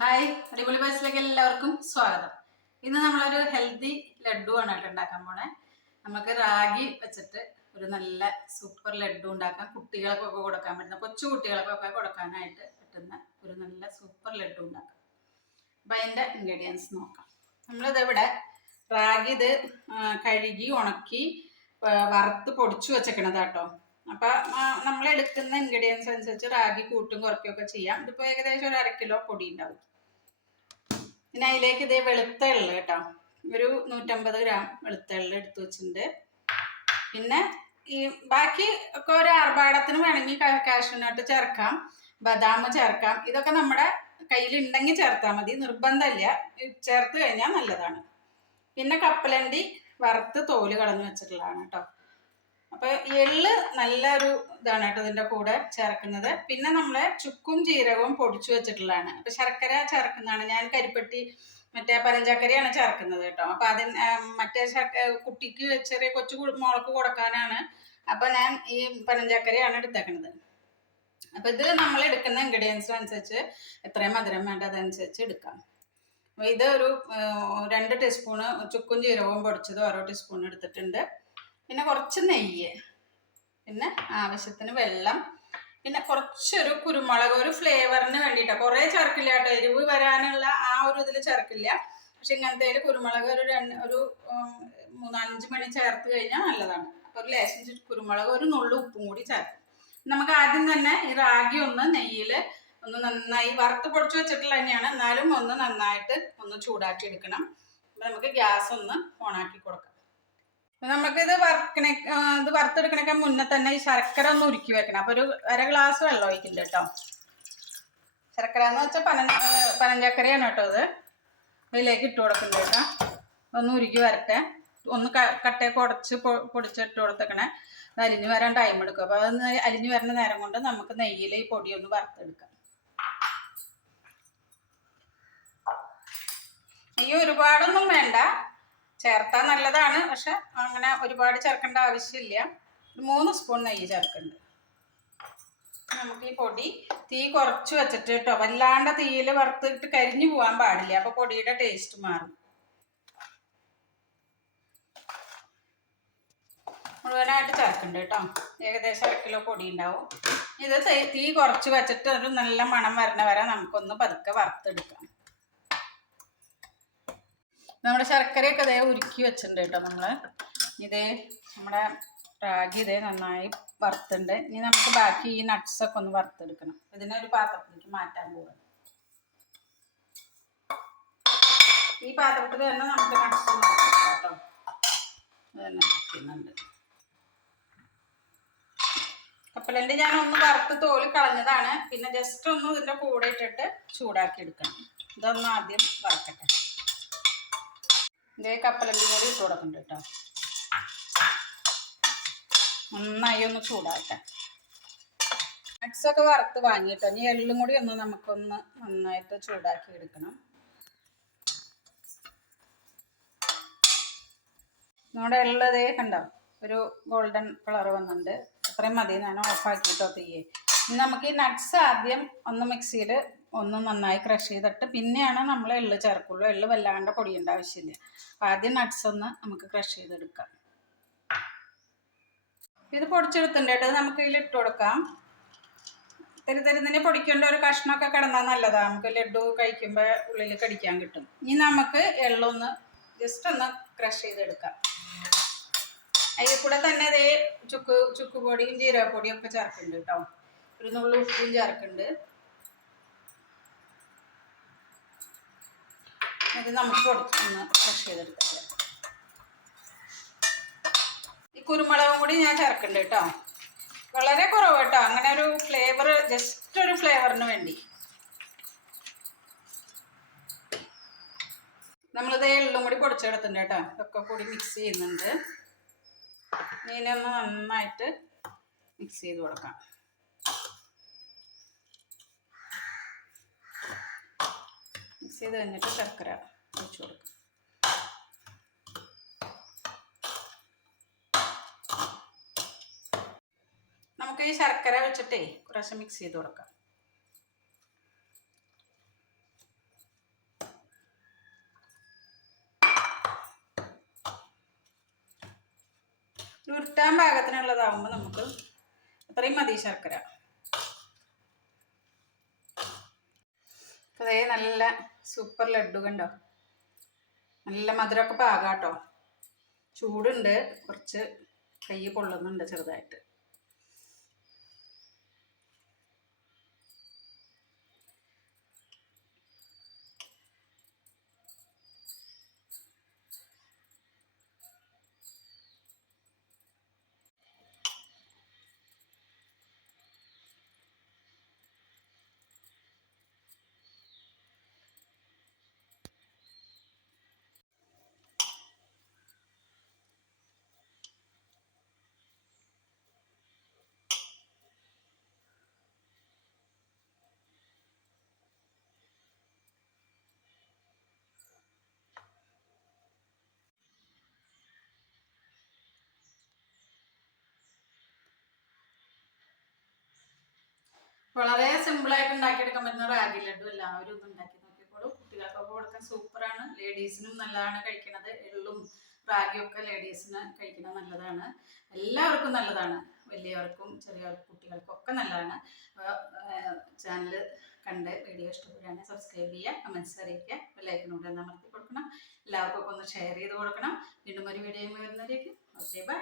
Hi അടിപൊളി ബസ്സിലേക്ക് എല്ലാവർക്കും സ്വാഗതം. ഇന്ന് നമ്മളൊരു ഹെൽത്തി ലഡു ആണ് കേട്ടോ ഉണ്ടാക്കാൻ പോണേ. നമുക്ക് റാഗി വെച്ചിട്ട് ഒരു നല്ല സൂപ്പർ ലഡു ഉണ്ടാക്കാം. കുട്ടികൾക്കൊക്കെ കൊടുക്കാൻ പറ്റുന്ന കൊച്ചു കുട്ടികൾക്കൊക്കെ കൊടുക്കാനായിട്ട് പറ്റുന്ന ഒരു നല്ല സൂപ്പർ ലഡു ഉണ്ടാക്കാം. അപ്പം അതിന്റെ ഇൻഗ്രീഡിയൻസ് നോക്കാം. നമ്മളിതിവിടെ റാഗി ഇത് കഴുകി ഉണക്കി വറുത്ത് പൊടിച്ചു വെച്ചേക്കണത് കേട്ടോ. അപ്പം നമ്മൾ എടുക്കുന്ന ഇൻഗ്രീഡിയൻസ് അനുസരിച്ച് റാഗി കൂട്ടും കുറയ്ക്കുകയൊക്കെ ചെയ്യാം. ഇതിപ്പോ ഏകദേശം ഒരു അര കിലോ പൊടി ഉണ്ടാവും. പിന്നെ അതിലേക്ക് ഇതേ വെളുത്ത എള്ള് കേട്ടോ. ഒരു നൂറ്റമ്പത് ഗ്രാം വെളുത്ത എള്ള് എടുത്തു വെച്ചിട്ടുണ്ട്. പിന്നെ ഈ ബാക്കി ഒക്കെ ഒരു ആർഭാടത്തിന് വേണമെങ്കിൽ കാഷ്യൂനട്ട് ചേർക്കാം ബദാം ചേർക്കാം. ഇതൊക്കെ നമ്മുടെ കയ്യിലുണ്ടെങ്കിൽ ചേർത്താൽ മതി. നിർബന്ധമില്ല. ചേർത്ത് കഴിഞ്ഞാൽ നല്ലതാണ്. പിന്നെ കപ്പലണ്ടി വറുത്ത് തോൽ കളഞ്ഞു വെച്ചിട്ടുള്ളതാണ് കേട്ടോ. അപ്പൊ എള്ള് നല്ലൊരു ഇതാണ് കേട്ടോ ഇതിന്റെ കൂടെ ചേർക്കുന്നത്. പിന്നെ നമ്മൾ ചുക്കും ജീരകവും പൊടിച്ചു വെച്ചിട്ടുള്ളതാണ്. അപ്പൊ ശർക്കര ചേർക്കുന്നതാണ്. ഞാൻ കരിപ്പെട്ടി മറ്റേ പരഞ്ചക്കറിയാണ് ചേർക്കുന്നത് കേട്ടോ. അപ്പൊ അതിന് മറ്റേ കുട്ടിക്ക് ചെറിയ കൊച്ചു മുളക്ക് കൊടുക്കാനാണ്. അപ്പൊ ഞാൻ ഈ പനഞ്ചക്കരയാണ് എടുത്തേക്കുന്നത് അപ്പൊ ഇത് നമ്മൾ എടുക്കുന്ന ഇൻഗ്രീഡിയൻസ് അനുസരിച്ച് എത്രയും മധുരം വേണ്ട അതനുസരിച്ച് എടുക്കാം. ഇത് ഒരു രണ്ട് ടീസ്പൂണ് ചുക്കും ജീരകവും പൊടിച്ചത് ഓരോ ടീസ്പൂൺ എടുത്തിട്ടുണ്ട്. പിന്നെ കുറച്ച് നെയ്യ് പിന്നെ ആവശ്യത്തിന് വെള്ളം പിന്നെ കുറച്ചൊരു കുരുമുളക് ഒരു ഫ്ലേവറിന് വേണ്ടിയിട്ടാണ് കുറേ ചേർക്കില്ല കേട്ടോ. എരിവ് വരാനുള്ള ആ ഒരു ഇതിൽ ചേർക്കില്ല. പക്ഷെ ഇങ്ങനത്തെ കുരുമുളക് ഒരു രണ്ട് ഒരു മൂന്നഞ്ച് മണി ചേർത്ത് കഴിഞ്ഞാൽ നല്ലതാണ്. അപ്പോൾ ഒരു ലേശം കുരുമുളക് ഒരു നുള്ളു ഉപ്പും കൂടി ചേർക്കും. നമുക്ക് ആദ്യം തന്നെ ഈ റാഗി ഒന്ന് നെയ്യിൽ ഒന്ന് നന്നായി വറുത്ത് പൊടിച്ച് വെച്ചിട്ടുള്ള തന്നെയാണ്. എന്നാലും ഒന്ന് നന്നായിട്ട് ഒന്ന് ചൂടാക്കി എടുക്കണം. അപ്പോൾ നമുക്ക് ഗ്യാസ് ഒന്ന് ഓണാക്കി കൊടുക്കാം. നമുക്കിത് വറുക്കണ ഇത് വറുത്തെടുക്കണൊക്കെ മുന്നേ തന്നെ ഈ ശർക്കര ഒന്ന് ഉരുക്കി വെക്കണം. അപ്പൊ ഒരു അര ഗ്ലാസ് വെള്ളം ഒഴിക്കില്ല കേട്ടോ ശർക്കര എന്ന് വെച്ചാൽ പന പനഞ്ചക്കരയാണ് കേട്ടോ ഇത്. ഇതിലേക്ക് ഇട്ട് കൊടുക്കുന്നുണ്ട് കേട്ടോ ഒന്ന് ഉരുക്കി വരട്ടെ. ഒന്ന് കട്ടയൊക്കെ ഉടച്ച് പൊടിച്ചിട്ട് കൊടുത്തേക്കണേ. അത് അലിഞ്ഞു വരാൻ ടൈം എടുക്കും. അപ്പോൾ അതൊന്ന് അലിഞ്ഞു വരുന്ന നേരം കൊണ്ട് നമുക്ക് നെയ്യിൽ ഈ പൊടി ഒന്ന് വറുത്തെടുക്കാം. നെയ്യ് ഒരുപാടൊന്നും വേണ്ട. ചേർത്താൽ നല്ലതാണ് പക്ഷെ അങ്ങനെ ഒരുപാട് ചേർക്കേണ്ട ആവശ്യമില്ല. ഒരു മൂന്ന് സ്പൂൺ നെയ്യ് ചേർക്കുന്നുണ്ട്. നമുക്ക് ഈ പൊടി തീ കുറച്ച് വെച്ചിട്ട് കേട്ടോ വല്ലാണ്ട് തീയിൽ വറുത്തിട്ട് കരിഞ്ഞു പോകാൻ പാടില്ല അപ്പൊ പൊടിയുടെ ടേസ്റ്റ് മാറും. മുഴുവനായിട്ട് ചേർക്കുന്നുണ്ട് കേട്ടോ. ഏകദേശം അര കിലോ പൊടി ഉണ്ടാവും. ഇത് തീ- കുറച്ച് വെച്ചിട്ട് ഒരു നല്ല മണം വരണ വരെ നമുക്കൊന്ന് പതുക്കെ വറുത്തെടുക്കാം. നമ്മുടെ ശർക്കരയൊക്കെ ഇതേ ഉരുക്കി വെച്ചിട്ടുണ്ട് കേട്ടോ നമ്മൾ. ഇതേ നമ്മുടെ റാഗി ഇതേ നന്നായി വറുത്തുണ്ട് ഇനി നമുക്ക് ബാക്കി ഈ നട്ട്സൊക്കെ ഒന്ന് വറുത്തെടുക്കണം. ഇതിനെ ഒരു പാത്രത്തിലേക്ക് മാറ്റാൻ പോകണം ഈ പാത്രത്തിൽ തന്നെ നമുക്ക് നട്ട്സ് കേട്ടോ. ഇത് തന്നെ വയ്ക്കുന്നുണ്ട് കപ്പലണ്ടി ഞാൻ ഒന്ന് വറുത്ത് തോൽ കളഞ്ഞതാണ്. പിന്നെ ജസ്റ്റ് ഒന്ന് ഇതിന്റെ കൂടെ ഇട്ടിട്ട് ചൂടാക്കി എടുക്കണം. ഇതൊന്ന് ആദ്യം വറക്കട്ടെ. ഇതേ കപ്പലണ്ടി കൂടി ഇട്ട് കൊടുക്കുന്നുണ്ട് കേട്ടോ. നന്നായി ഒന്ന് നട്സ് ഒക്കെ വറുത്ത് വാങ്ങിയിട്ടോ ഇനി എള്ളും കൂടി ഒന്ന് നമുക്കൊന്ന് നന്നായിട്ട് ചൂടാക്കി എടുക്കണം. നമ്മുടെ എള്ളതേ കണ്ടോ? ഒരു ഗോൾഡൻ കളർ വന്നിട്ടുണ്ട്. അത്രയും മതി ഞാൻ ഓഫാക്കിയിട്ടോ തീയെ. നമുക്ക് ഈ നട്ട്സ് ആദ്യം ഒന്ന് മിക്സിയിൽ ഒന്ന് നന്നായി ക്രഷ് ചെയ്തിട്ട് പിന്നെയാണ് നമ്മൾ എള്ള് ചേർക്കുള്ളൂ. എള്ള് വല്ലാണ്ട് പൊടിയേണ്ട ആവശ്യമില്ല. അപ്പം ആദ്യം നട്ട്സ് ഒന്ന് നമുക്ക് ക്രഷ് ചെയ്തെടുക്കാം. ഇത് പൊടിച്ചെടുത്തിട്ടുണ്ട് നമുക്ക് ഇതിൽ ഇട്ട് കൊടുക്കാം. തരി തരുന്നതിന് പൊടിക്കേണ്ട ഒരു കഷ്ണമൊക്കെ കിടന്നാൽ നല്ലതാണ് നമുക്ക് ലഡു കഴിക്കുമ്പോൾ ഉള്ളിൽ കടിക്കാൻ കിട്ടും. ഇനി നമുക്ക് എള്ളൊന്ന് ജസ്റ്റ് ഒന്ന് ക്രഷ് ചെയ്തെടുക്കാം. അതിൽ കൂടെ തന്നെ അതേ ചുക്ക് ചുക്ക് പൊടിയും ജീരകപ്പൊടിയും ഒക്കെ ചേർക്കുന്നുണ്ട് കേട്ടോ. ഒരു നുള്ളു ഉപ്പും ചേർക്കുന്നുണ്ട്. ഇത് നമുക്ക് ഒന്ന് ക്രഷ് ചെയ്തെടുക്കാം ഈ കുരുമുളകും കൂടി ഞാൻ ചേർക്കുന്നുണ്ട് കേട്ടോ. വളരെ കുറവ് കേട്ടോ. അങ്ങനെ ഒരു ഫ്ലേവർ ജസ്റ്റ് ഒരു ഫ്ലേവറിന് വേണ്ടി. നമ്മളിത് എള്ളും കൂടി പൊടിച്ചെടുത്തിട്ടുണ്ട് കേട്ടോ. ഇതൊക്കെ കൂടി മിക്സ് ചെയ്യുന്നുണ്ട്. മീനൊന്ന് നന്നായിട്ട് മിക്സ് ചെയ്ത് കൊടുക്കാം. ചെയ്ത് കഴിഞ്ഞിട്ട് ശർക്കര ഒഴിച്ച് കൊടുക്കും. നമുക്ക് ഈ ശർക്കര വെച്ചിട്ടേ കുറേശ്ശെ മിക്സ് ചെയ്ത് കൊടുക്കാം. ഉരുട്ടാൻ പാകത്തിനുള്ളതാവുമ്പോൾ നമുക്ക് അത്രയും മതി ശർക്കര. അതേ നല്ല സൂപ്പർ ലഡു കണ്ടോ? നല്ല മധുരമൊക്കെ പാകാട്ടോ. ചൂടുണ്ട് കുറച്ച് കൈ പൊള്ളുന്നുണ്ട് ചെറുതായിട്ട്. വളരെ സിമ്പിൾ ആയിട്ട് ഉണ്ടാക്കിയെടുക്കാൻ പറ്റുന്ന റാഗി ലഡു എല്ലാവരും ഇത് ഉണ്ടാക്കി നോക്കിക്കോളൂ. കുട്ടികൾക്കൊക്കെ കൊടുക്കാൻ സൂപ്പറാണ് ലേഡീസിനും നല്ലതാണ് കഴിക്കണത് എള്ളും റാഗിയും ഒക്കെ ലേഡീസിന് കഴിക്കുന്നത് നല്ലതാണ്. എല്ലാവർക്കും നല്ലതാണ്. വലിയവർക്കും ചെറിയ കുട്ടികൾക്കും ഒക്കെ നല്ലതാണ്. ചാനൽ കണ്ട് വീഡിയോ ഇഷ്ടപ്പെടുകയാണെങ്കിൽ സബ്സ്ക്രൈബ് ചെയ്യുക കമൻസ് അറിയിക്കുക ലൈക്കിനോട് ഒന്ന് അമർത്തി കൊടുക്കണം. എല്ലാവർക്കും ഒന്ന് ഷെയർ ചെയ്ത് കൊടുക്കണം. വീണ്ടും ഒരു വീഡിയോ വരുന്നവരേക്കും. Okay bye